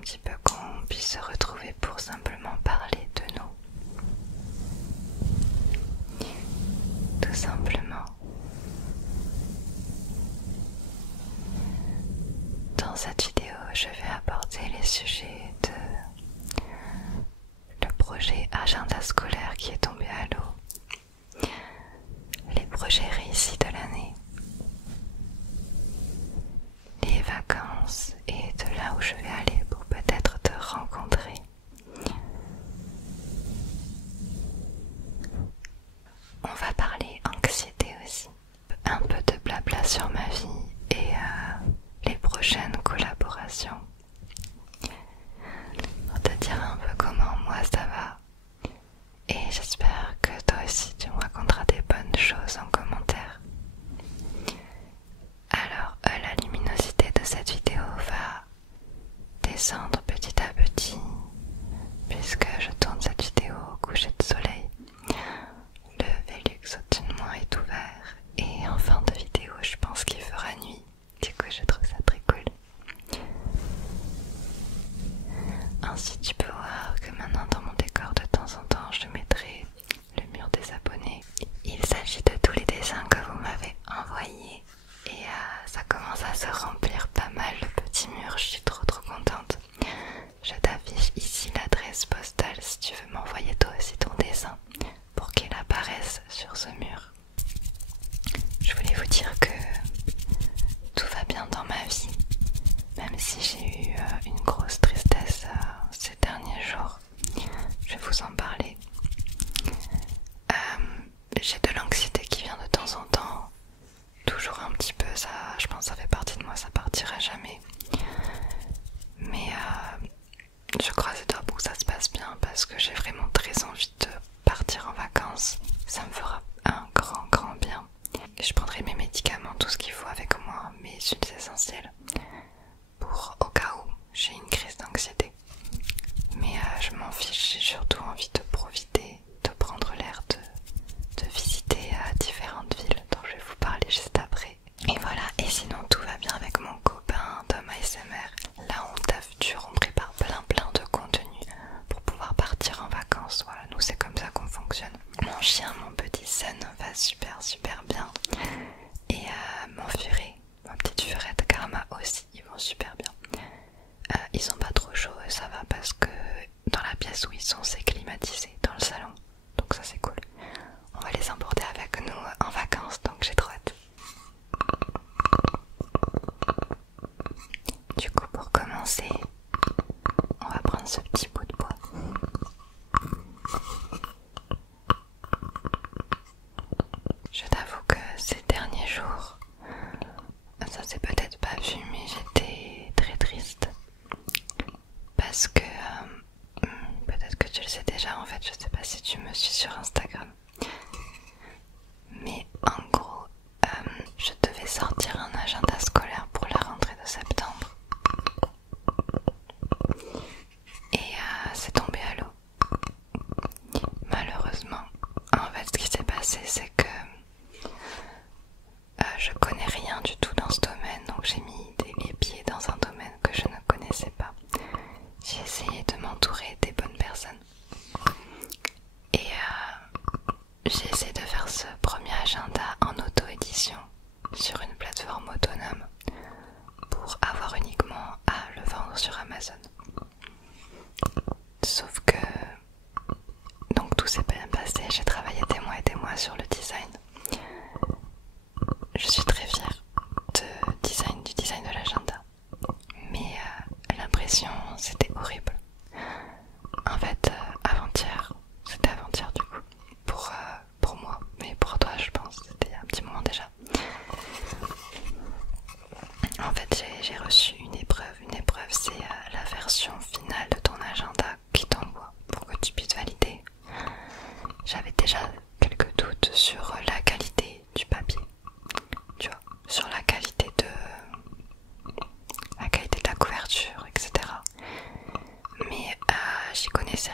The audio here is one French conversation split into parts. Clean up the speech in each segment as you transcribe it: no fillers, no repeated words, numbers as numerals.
petit peu qu'on puisse se retrouver pour simplement parler de nous. Tout simplement. Dans cette vidéo, je vais aborder les sujets de le projet agenda scolaire qui est tombé à l'eau, les projets réussis de l'année, les vacances et de là où je vais aller pour peut-être te rencontrer. On va parler anxiété aussi, un peu de blabla sur ma vie et les prochaines collaborations. Pour te dire un peu comment moi ça va. Et j'espère que toi aussi tu me raconteras des bonnes choses en commentaire. Alors, la luminosité de cette vidéo va descendre petit à petit puisque je tourne cette vidéo au coucher de soleil. Le Velux au-dessus de moi est ouvert et en fin de vidéo je pense qu'il fera nuit. Du coup je trouve ça très cool. Ainsi tu peux voir que maintenant dans mon décor de temps en temps je mettrai le mur des abonnés. Il s'agit de tous les dessins que vous m'avez envoyés et ça commence à se remplir pas mal le petit mur, je suis trop contente. Je t'affiche ici l'adresse postale si tu veux m'envoyer toi aussi ton dessin pour qu'il apparaisse sur ce mur. Je voulais vous dire que tout va bien dans ma vie, même si j'ai eu une grosse tristesse ces derniers jours. Je vais vous en parler. J'ai de l'anxiété qui vient de temps en temps, toujours un petit peu, ça, je pense que ça fait partie de moi, ça partira jamais. Mais je croise les doigts pour que ça se passe bien parce que j'ai vraiment très envie de partir en vacances. Ça me fera un grand bien. Et je prendrai mes médicaments, tout ce qu'il faut avec moi, mes huiles essentielles, pour au cas où j'ai une crise d'anxiété. Mais je m'en fiche, j'ai surtout envie de profiter, de prendre l'air, de visiter différentes villes dont je vais vous parler juste après. Et voilà, et sinon tout va bien avec mon copain Tom ASMR. Là on taffe dur, on prépare plein de contenu pour pouvoir partir en vacances. Voilà, nous c'est comme ça qu'on fonctionne. Mon chien, mon petit Sun va super bien. Et mon furet, ma petite furette Karma aussi, ils vont super bien. Ils sont pas trop chauds, ça va parce que dans la pièce où ils sont c'est climatisé dans le salon. Donc ça c'est cool. On va les emporter avec nous en vacances, donc j'ai trop hâte. Du coup pour commencer, on va prendre ce petit bout de bois. Je t'avoue que ces derniers jours, ça s'est peut-être pas vu mais j'étais très triste. Parce que, peut-être que tu le sais déjà en fait, je sais pas si tu me suis sur Instagram. Mais en gros, je devais sortir un agenda scolaire pour la rentrée de septembre. Et c'est tombé à l'eau. Malheureusement, en fait ce qui s'est passé c'est que je connais rien du tout dans ce domaine, donc j'ai mis les pieds dans un domaine que je ne connaissais pas. J'ai essayé de m'entourer des bonnes personnes et j'ai essayé de faire ce premier agenda en auto-édition sur une plateforme autonome pour avoir uniquement à le vendre sur Amazon. Sauf que donc tout s'est bien passé, j'ai travaillé des mois sur le design. Je suis très fière du design de l'agenda, mais l'impression c'était horrible. En fait c'était avant-hier du coup, pour moi, mais pour toi je pense c'était il y a un petit moment déjà. En fait j'ai reçu une épreuve c'est la version finale de ton agenda qui t'envoie pour que tu puisses valider. J'avais déjà quelques doutes sur la qualité du papier, tu vois, sur la qualité de la couverture, etc. Mais j'y connaissais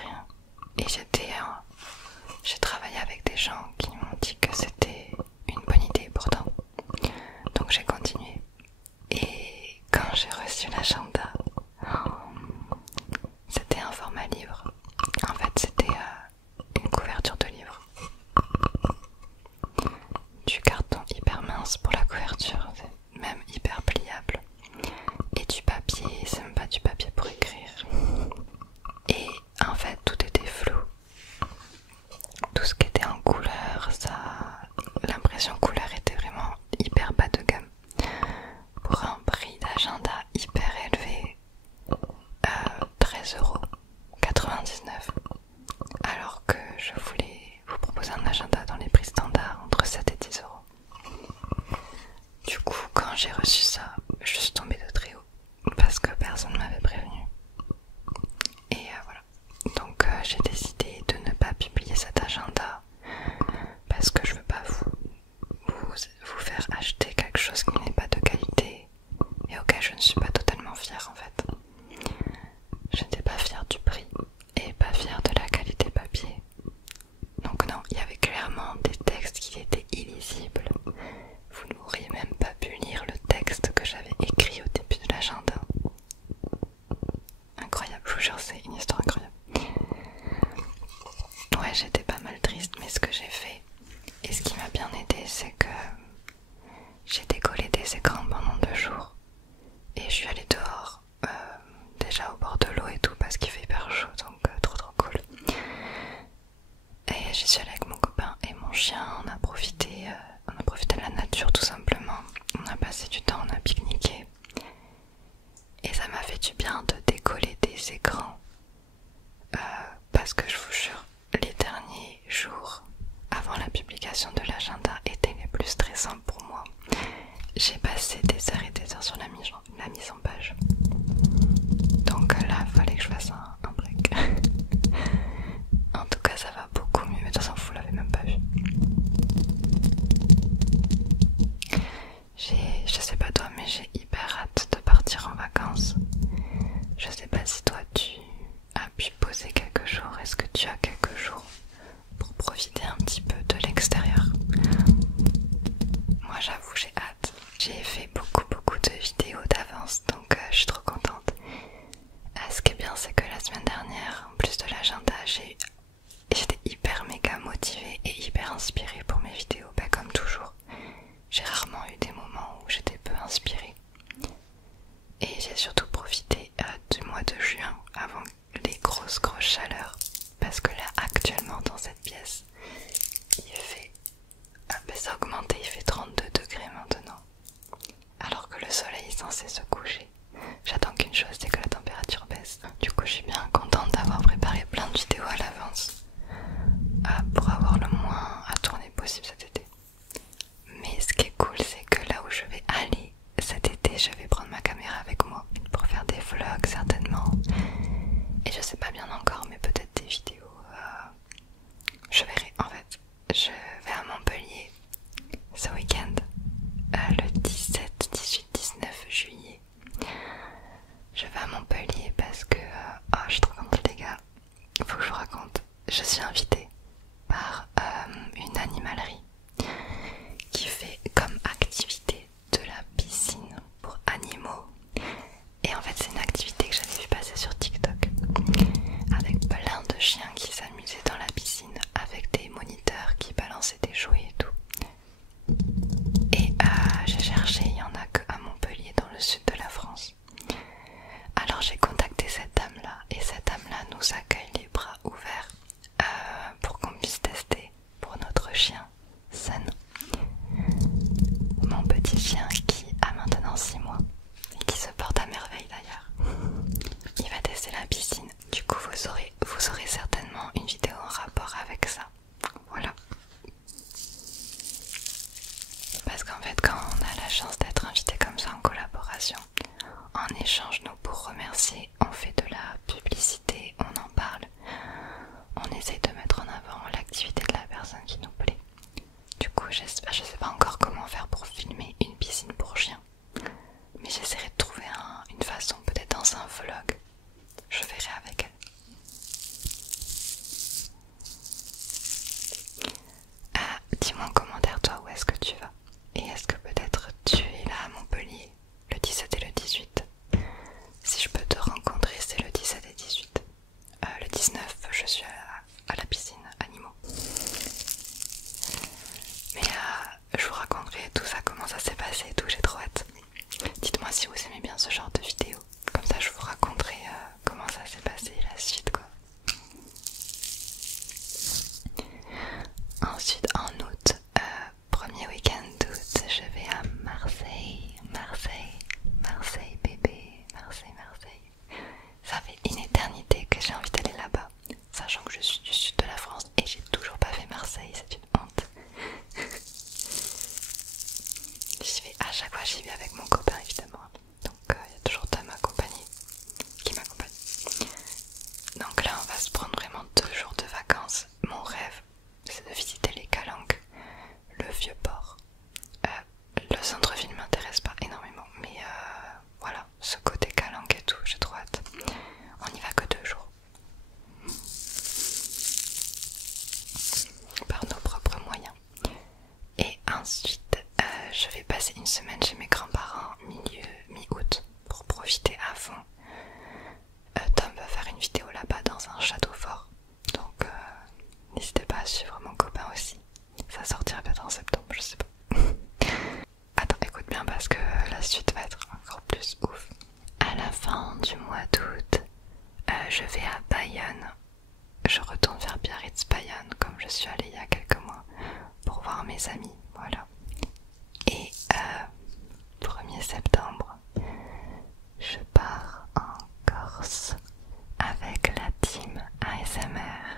jure, c'est une histoire incroyable. Ouais, j'étais pas mal triste, mais ce que j'ai fait, et ce qui m'a bien aidé, c'est que j'ai décollé des écrans pendant 2 jours. Et je suis allée dehors, déjà au bord de l'eau et tout, parce qu'il fait hyper chaud, donc trop cool. Et j'y suis allée avec mon copain et mon chien, on a profité de la nature tout simplement. On a passé du temps, on a pique-niqué. Et ça m'a fait du bien de décoller des écrans. Parce que je vous jure, les derniers jours avant la publication de l'agenda étaient les plus stressants pour moi. J'ai passé des heures et des heures sur la mise en page. Donc là, il fallait que je fasse un break. En tout cas, ça va beaucoup mieux, mais de toute façon, vous l'avez même pas vu. Je sais pas toi, mais j'ai hyper hâte de partir en vacances. Je sais pas si toi tu as pu poser quelques jours. Est-ce que tu as quelques jours pour profiter un petit peu de l'extérieur? Moi j'avoue, j'ai hâte. J'ai fait beaucoup de vidéos d'avance, donc je suis trop contente. Ce qui est bien, c'est que la semaine dernière, en plus de l'agenda, j'étais hyper méga motivée et hyper inspirée pour mes vidéos, comme toujours. J'ai rarement eu des moments où j'étais peu inspirée. Et j'ai surtout profité du mois de juin avant les grosses chaleurs, parce que là actuellement dans cette pièce il fait, ça a augmenté, il fait 32 degrés maintenant, alors que le soleil est censé se coucher. J'attends qu'une chose, c'est que la température baisse. Du coup je suis bien contente d'avoir préparé plein de vidéos à l'avance pour avoir le moins à tourner possible cet été. Mais ce qui est cool, c'est que là où je vais aller cet été, je vais prendre ma caméra avec moi pour faire des vlogs certainement. Et je sais pas bien encore, mais peut-être des vidéos. Je verrai. En fait, je vais à Montpellier ce week-end, le 17, 18, 19 juillet. Je vais à Montpellier parce que... je suis trop contente les gars. Faut que je vous raconte. Je suis invitée par une animalerie qui fait comme activité de la piscine pour animaux. Et en fait c'est une activité que j'avais vu passer sur TikTok avec plein de chiens qui s'amusaient dans la piscine avec des moniteurs qui balançaient des jouets et tout. Et j'ai cherché, il n'y en a que à Montpellier dans le sud de la France. Alors j'ai contacté cette dame là et cette dame là nous accueille les bras ouverts pour qu'on puisse tester pour notre chien Sun. Mon petit chien qui a maintenant 6 mois et qui se porte à merveille d'ailleurs. Il va tester la piscine. Du coup vous aurez certainement une vidéo en rapport avec ça. Voilà. Parce qu'en fait quand on a la chance d'être invité comme ça en collaboration, en échange nous pour remercier, on fait de la publicité, on en parle. On essaye de mettre en avant l'activité de la personne qui nous plaît. Du coup, je sais pas encore comment faire pour filmer une piscine pour chiens. Mais j'essaierai de trouver une façon, peut-être dans un vlog. Je verrai avec elle. Dis-moi en commentaire toi où est-ce que tu vas. Et est-ce que peut-être tu es là à Montpellier le 17 et le 18. Si je peux te rencontrer, c'est le 17 et 18. Le 19, je suis à la piscine animaux. Mais je vous raconterai tout ça, comment ça s'est passé et tout, j'ai trop hâte. Dites-moi si vous aimez bien ce genre de vidéo. Comme ça je vous raconterai comment ça s'est passé la suite quoi. Ensuite en août, premier week-end d'août, je vais à Marseille bébé, Marseille. Ça fait une éternité que j'ai envie d'aller là-bas, sachant que je suis du sud de la France et j'ai toujours pas fait Marseille, c'est une honte. À chaque fois j'y vais avec mon copain évidemment, donc il y a toujours Tom qui m'accompagne. Donc là on va se prendre vraiment 2 jours de vacances. Mon rêve c'est de visiter les Calanques, le Vieux-Port. Le centre-ville m'intéresse pas énormément, mais voilà, ce côté Calanque et tout, j'ai trop hâte. On y va que 2 jours. je vais à Bayonne. Je retourne vers Biarritz-Bayonne comme je suis allée il y a quelques mois pour voir mes amis, voilà. Et 1er septembre, je pars en Corse avec la team ASMR.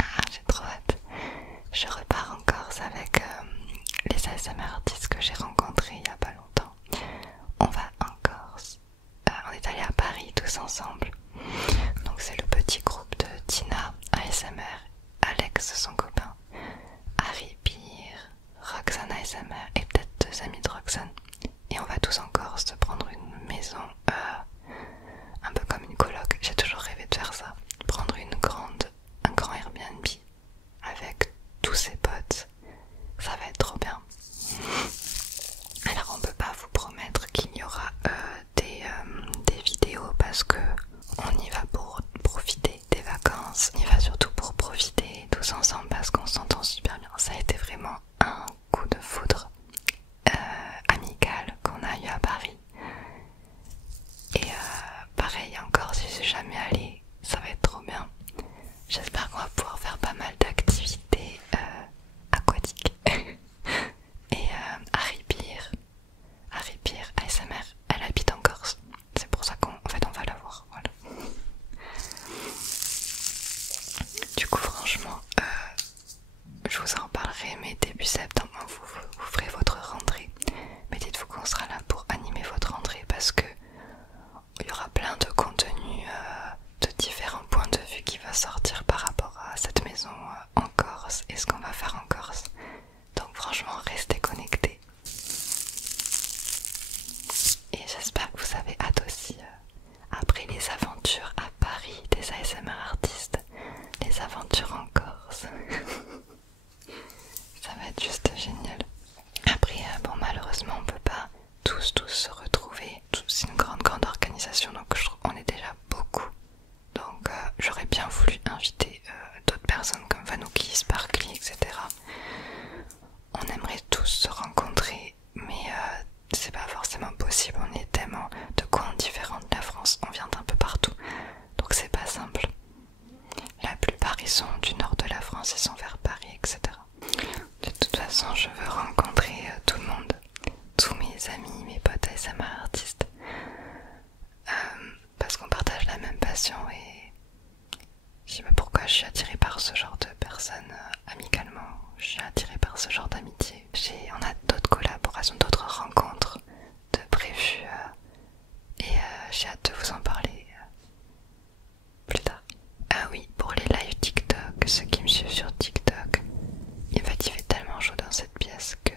Ah, j'ai trop hâte. Je repars en Corse avec les ASMR artistes que j'ai rencontrés il y a pas longtemps. On va en Corse. On est allé à Paris tous ensemble. Donc c'est le petit groupe de Tina ASMR, Alex son copain, Harry Beer, Roxane ASMR et peut-être 2 amis de Roxane. Et on va tous en Corse se prendre une maison un peu comme une coloc. J'ai toujours rêvé de faire ça. Prendre un grand Airbnb avec tous ses potes. Ça va être trop bien. Alors on peut pas vous promettre qu'il y aura des vidéos parce que on y va pour profiter des vacances. On y va surtout pour profiter tous ensemble parce qu'on s'entend super bien. Ça a été vraiment un coup de foudre amical qu'on a eu à Paris. Et pareil encore, si je suis jamais allée, ça va être trop bien. J'espère qu'on va pouvoir faire pas mal d'activités aquatiques. Et Harry Beer ASMR, elle habite en Corse. C'est pour ça qu'en fait on va la voir. Voilà. Du coup franchement, je vous en parlerai, mais début septembre vous ferez votre rentrée. Mais dites-vous qu'on sera là pour animer votre rentrée parce que il y aura plein de contenu de différents points de vue qui va sortir par rapport à cette maison en Corse et ce qu'on va faire en Corse. Donc franchement restez connectés. Et j'espère que vous avez hâte aussi, après les aventures à Paris des ASMR artistes, les aventures en Corse. Ça va être juste génial. Après, bon malheureusement on peut pas tous se retrouver. C'est une grande organisation donc je trouve qu'on est déjà beaucoup. Donc j'aurais bien voulu inviter d'autres personnes comme Vanouki, Sparkly, etc. On aimerait tous se rencontrer mais c'est pas forcément possible. On est tellement de coins différents de la France, on vient d'un peu partout donc c'est pas simple. La plupart ils sont du nord de la France, ils sont vers Paris, etc. De toute façon je veux rencontrer tout le monde, tous mes amis, mes potes ASMR artistes, parce qu'on partage la même passion et je sais pas pourquoi je suis attirée par ce genre de personnes amicalement, je suis attirée par ce genre d'amitié. On a d'autres collaborations, d'autres rencontres de prévues et j'ai hâte de vous en parler plus tard. Ah oui, pour les lives TikTok, ceux qui me suivent sur TikTok, en fait il fait tellement chaud dans cette pièce que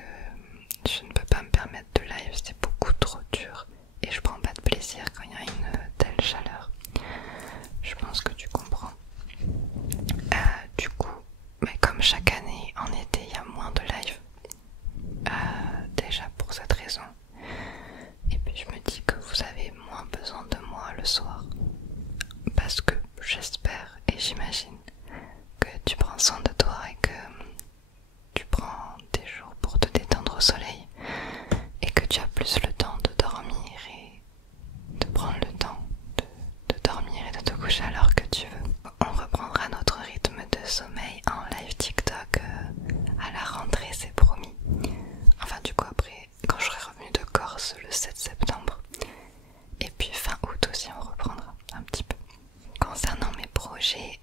je ne peux pas me permettre de live, c'est beaucoup trop dur et je prends pas de plaisir quand il y a une telle chaleur. Je pense que tu comprends. Du coup, mais comme chaque année en été il y a moins de live, déjà pour cette raison, et puis je me dis que vous avez moins besoin de moi le soir parce que j'espère et j'imagine que tu prends soin de toi et que tu prends des jours pour te détendre au soleil et que tu as plus le temps de dormir et de prendre le temps de dormir et de te coucher à l'heure que tu veux. On reprendra notre rythme de sommeil en live TikTok à la rentrée, c'est promis. Enfin du coup après, quand je serai revenue de Corse le 7 septembre. Et puis fin août aussi on reprendra un petit peu. Concernant mes projets,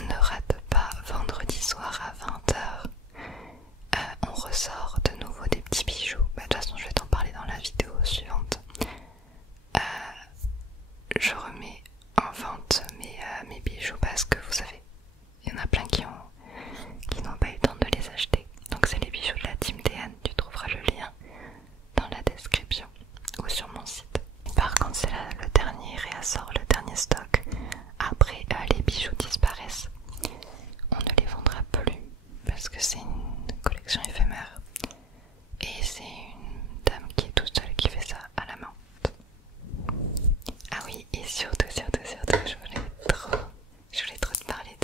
ne rate pas vendredi soir à 20h. On ressort de nouveau des petits bijoux. De toute façon je vais t'en parler dans la vidéo suivante. Je remets en vente mes bijoux parce que vous savez, il y en a plein qui n'ont pas eu le temps de les acheter. Donc c'est les bijoux de la team Déane, tu trouveras le lien dans la description ou sur mon site. Par contre c'est le dernier réassort, le dernier stock. Après les bijoux disparaissent. On ne les vendra plus parce que c'est une collection éphémère. Et c'est une dame qui est toute seule qui fait ça à la main. Ah oui, et surtout, je voulais trop te parler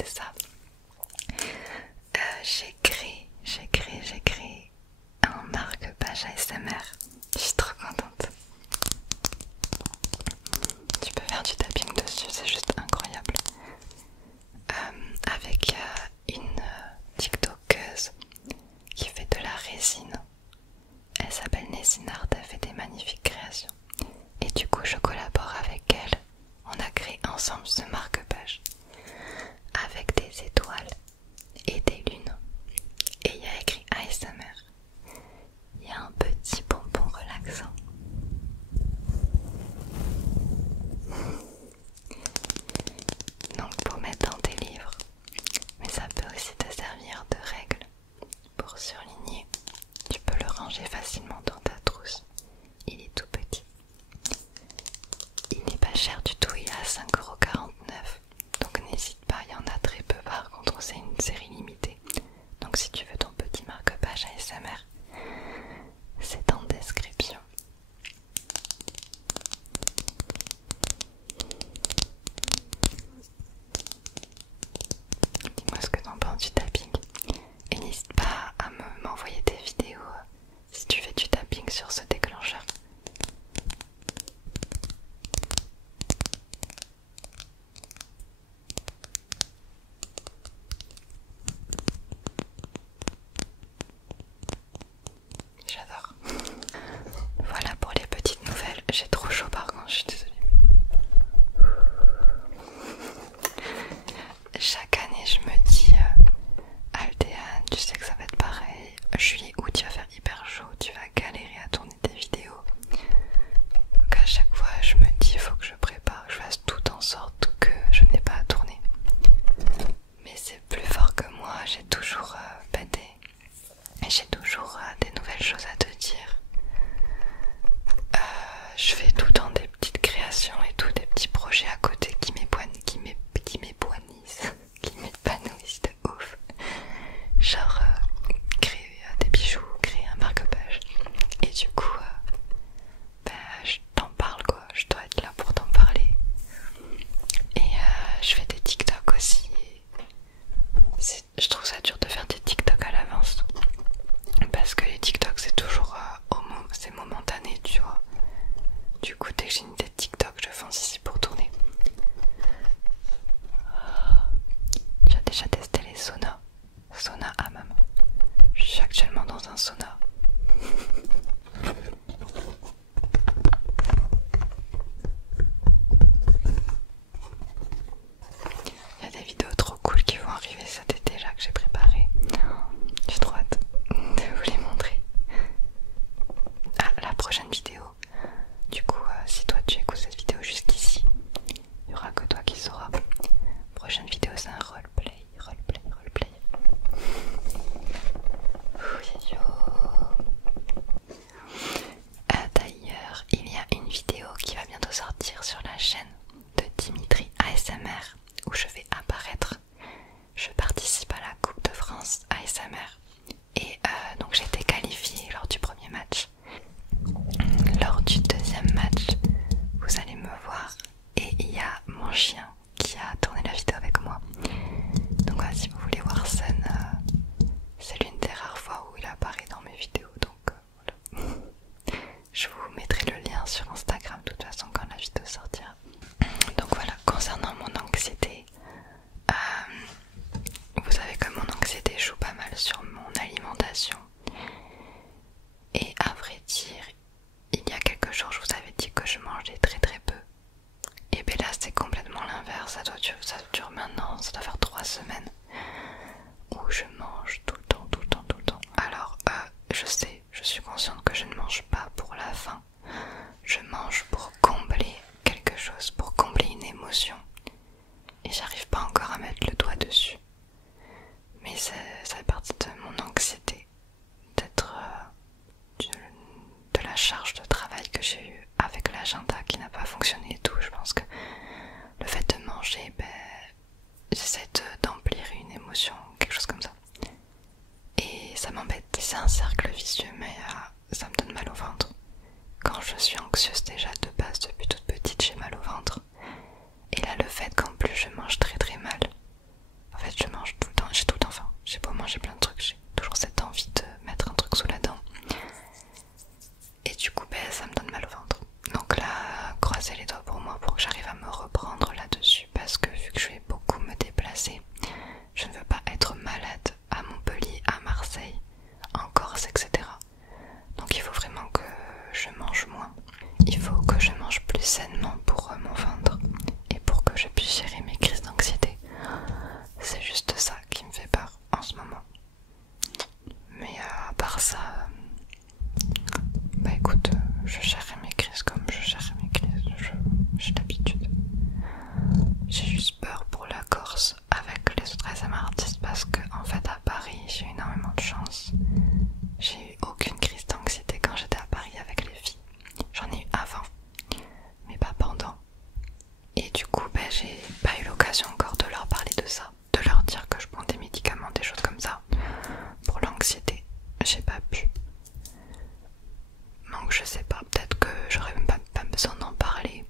ASMR où je vais apparaître. Je participe à la Coupe de France ASMR et donc j'ai été qualifiée lors du premier match. Lors du deuxième match, vous allez me voir et il y a mon chien qui a tourné la vidéo avec moi. Donc voilà, si vous voulez voir Sun, c'est l'une des rares fois où il apparaît dans mes vidéos, donc voilà. Je vous mettrai le lien sur Instagram de toute façon quand la vidéo sortira. Donc voilà, concernant mon anxiété, vous savez que mon anxiété joue pas mal sur mon alimentation. Et à vrai dire, il y a quelques jours je vous avais dit que je mangeais très peu. Et bien là c'est complètement l'inverse, ça dure maintenant, ça doit faire 3 semaines où je mange tout le temps. Alors je sais, je suis consciente que je ne mange pas pour la faim. Je mange pour combler quelque chose, pour combler une émotion. Et j'arrive pas encore à mettre le doigt dessus. Mais ça fait partie de mon anxiété, d'être de la charge de travail que j'ai eue avec l'agenda qui n'a pas fonctionné et tout. Je pense que le fait de manger, j'essaie d'emplir une émotion, quelque chose comme ça. Et ça m'embête, c'est un cercle vicieux, mais ça me donne mal au ventre. Quand je suis anxieuse déjà de base depuis toute petite, j'ai mal au ventre. Et là le fait qu'en plus je mange très mal, en fait je mange tout le temps, j'ai tout le temps faim. J'ai beau manger plein de trucs, j'ai toujours cette envie de mettre un truc sous la dent. Et du coup ça me donne mal au ventre. Donc là, croisez les doigts pour moi pour que j'arrive à me reprendre là-dessus. Parce que vu que je vais beaucoup me déplacer, je ne veux pas être malade à Montpellier, à Marseille, en Corse, etc. Donc il faut vraiment que je mange moins. Il faut que je mange plus sainement pour mon ventre et pour que je puisse gérer mes crises d'anxiété. C'est juste ça qui me fait peur en ce moment. Mais à part ça, écoute, je gère mes crises comme je gère mes crises, j'ai l'habitude. J'ai juste peur pour la Corse avec les autres ASMR artistes parce que en fait à Paris j'ai eu énormément de chance. J'ai eu aucune crise d'anxiété quand j'étais à Paris avec les filles. J'en ai eu avant, mais pas pendant. Et du coup j'ai pas eu l'occasion encore de leur parler de ça, de leur dire que je prends des médicaments, des choses comme ça pour l'anxiété. J'ai pas pu. Donc je sais pas, peut-être que j'aurais même pas besoin d'en parler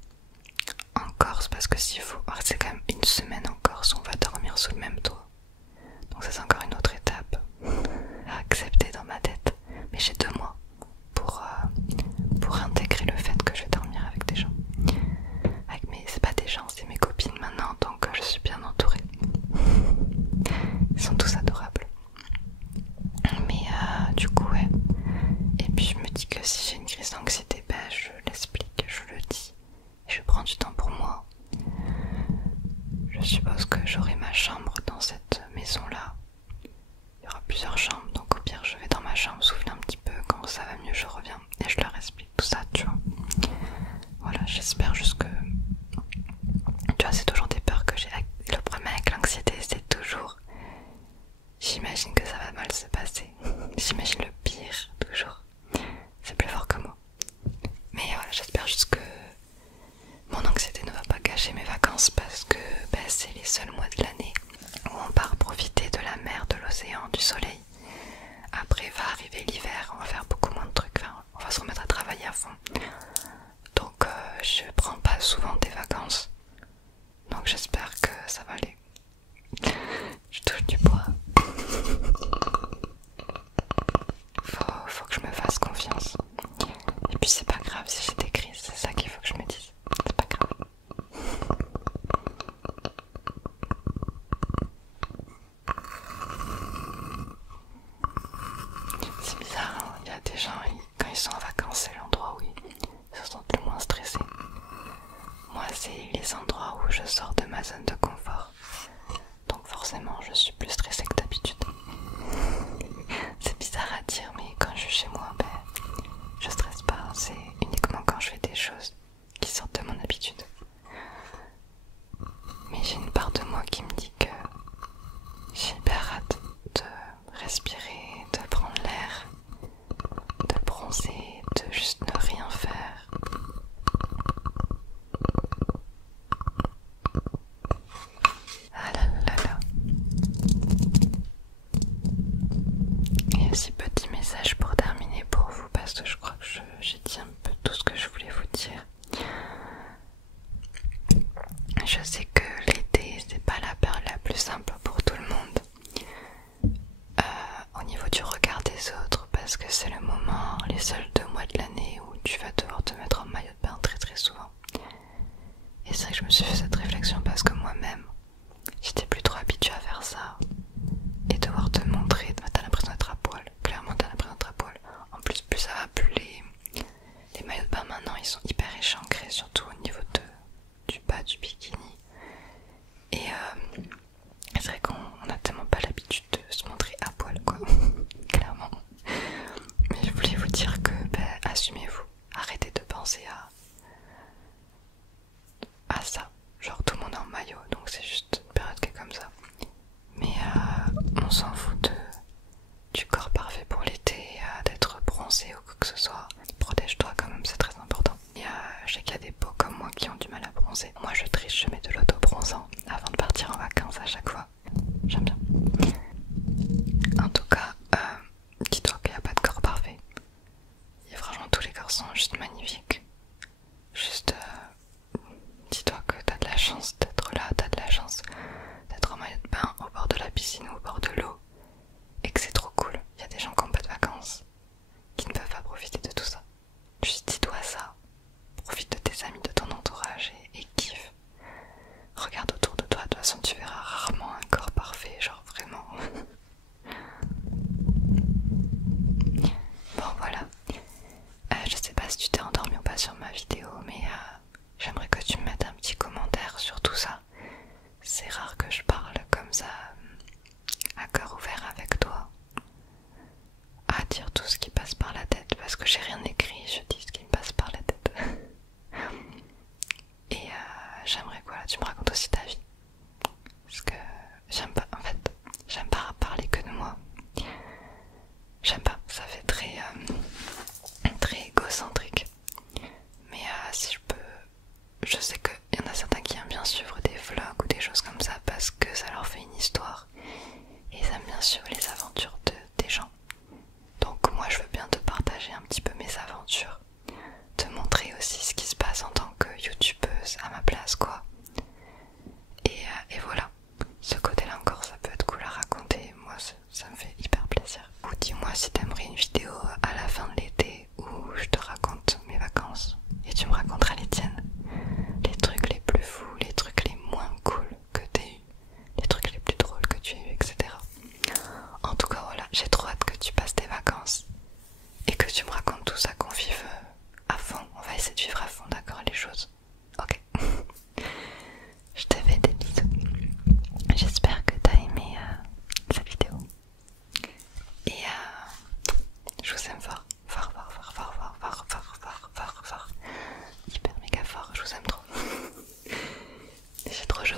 en Corse parce que s'il faut, c'est quand même une semaine en Corse où on va dormir sous le même toit. Donc ça c'est encore une autre étape à accepter dans ma tête. Mais j'ai 2 mois pour intégrer le fait que je vais dormir avec des gens. C'est pas des gens, c'est mes copines maintenant, donc je suis bien entourée. Ils sont tous adorables. Mais du coup ouais. Et puis je me dis que si j'ai une crise d'anxiété, je l'explique, je le dis. Et je prends du temps pour moi. Je suppose que j'aurai ma chambre dans cette maison-là. Il y aura plusieurs chambres, donc au pire je vais dans ma chambre souffler un petit peu, quand ça va mieux je reviens et je leur explique tout ça, tu vois. Voilà, j'espère juste que... Tu vois, c'est toujours des peurs que j'ai. Le problème avec l'anxiété, c'est toujours... J'imagine que ça va mal se passer. J'imagine le pire, toujours. C'est plus fort que moi. Mais voilà, j'espère juste que mon anxiété ne va pas gâcher mes vacances parce que c'est les seuls mois de l'année où on part profiter de la mer, de l'océan, du soleil. Après va arriver l'hiver, on va faire beaucoup moins de trucs, enfin, on va se remettre à travailler à fond. Donc je prends pas souvent des vacances. Donc j'espère que ça va aller. Je touche du bois. Faut que je me fasse confiance. Et puis c'est pas grave si j'ai des crises, c'est ça qu'il faut que je me dise. C'est pas grave. C'est bizarre, hein. Il y a des gens, quand ils sont en vacances, c'est l'endroit où ils se sentent le moins stressés. Moi, c'est les endroits où je sors de ma zone de confort. Donc forcément, je suis plus stressée que d'habitude. C'est bizarre à dire, mais quand je suis chez moi, je stresse pas. C'est uniquement quand je fais des choses qui sortent de mon habitude. Mais j'ai une part de moi qui me dit que j'ai hyper hâte de respirer, de prendre l'air, de bronzer, de juste ne rien faire. je sais que l'été c'est pas la période la plus simple pour tout le monde au niveau du regard des autres, parce que c'est le moment, les seuls 2 mois de l'année où tu vas devoir te mettre en maillot de bain très très souvent. Et c'est vrai que je me suis fait cette réflexion parce que moi-même j'étais plus trop habituée à faire ça et devoir te montrer, t'as l'impression d'être à poil, clairement t'as l'impression d'être à poil. En plus ça va, plus les maillots de bain maintenant ils sont hyper échancrés, surtout au niveau du bas du bikini. Et c'est vrai qu'on a tellement pas l'habitude de se montrer à poil quoi, clairement. Mais je voulais vous dire que assumez-vous, arrêtez de penser à ça. Genre tout le monde est en maillot, donc c'est juste une période qui est comme ça. Mais on s'en fout du corps parfait pour l'été, d'être bronzé ou quoi que ce soit. Protège-toi quand même, c'est très important. Je sais qu'il y a des peaux comme moi qui ont du mal à bronzer. Moi je triche, je mets de l'auto-bronzant avant de partir en vacances à chaque fois. J'aime bien. En tout cas, dis-toi qu'il n'y a pas de corps parfait. Et franchement tous les corps sont juste magnifiques. Juste dis-toi que t'as de la chance d'être là, t'as de la chance d'être en maillot de bain au bord de la piscine ou au bord de l'eau. Et que c'est trop cool. Il y a des gens qui n'ont pas de vacances, qui ne peuvent pas profiter de tout ça. Juste dis-toi ça. Profite de tes amis, de ton entourage et kiffe. Regarde autour de toi, de toute façon tu verras rarement un corps parfait, genre vraiment. Bon voilà. Je sais pas si tu t'es endormi ou pas sur ma vidéo, mais j'aimerais que tu me mettes un petit commentaire sur tout ça. C'est rare que je parle comme ça, à cœur ouvert avec toi, à dire tout ce qui passe par la tête, parce que j'ai rien écrit, je dis ce qui me passe par la tête. Et j'aimerais que tu me racontes aussi ta vie, parce que j'aime pas, en fait, j'aime pas parler que de moi. J'aime pas, ça fait très égocentrique. Mais si je peux, je sais qu'il y en a certains qui aiment bien suivre des vlogs ou des choses comme ça parce que ça leur fait une histoire. Et ils aiment bien suivre les aventures des gens. Donc moi je veux bien te partager un petit peu mes aventures. Te montrer aussi ce qui se passe en tant que youtubeuse à ma place quoi. Et voilà, ce côté-là encore ça peut être cool à raconter. Moi ça me fait hyper plaisir. Ou dis-moi si t'aimerais une vidéo à la fin de l'été où je te raconte mes vacances et tu me raconteras les tiennes. Les trucs les plus fous, les trucs les moins cool que t'aies eu, les trucs les plus drôles que tu as eu, etc. En tout cas voilà, j'ai trop hâte que tu passes tes vacances et que tu me racontes tout ça, qu'on vive à fond. On va essayer de vivre à fond, d'accord, les choses. Ok. Je te fais des bisous. J'espère que t'as aimé cette vidéo. Et je vous aime fort. Fort, fort, fort, fort, fort, fort, fort, fort, fort, fort. Hyper méga fort, je vous aime trop. C'est trop chaud.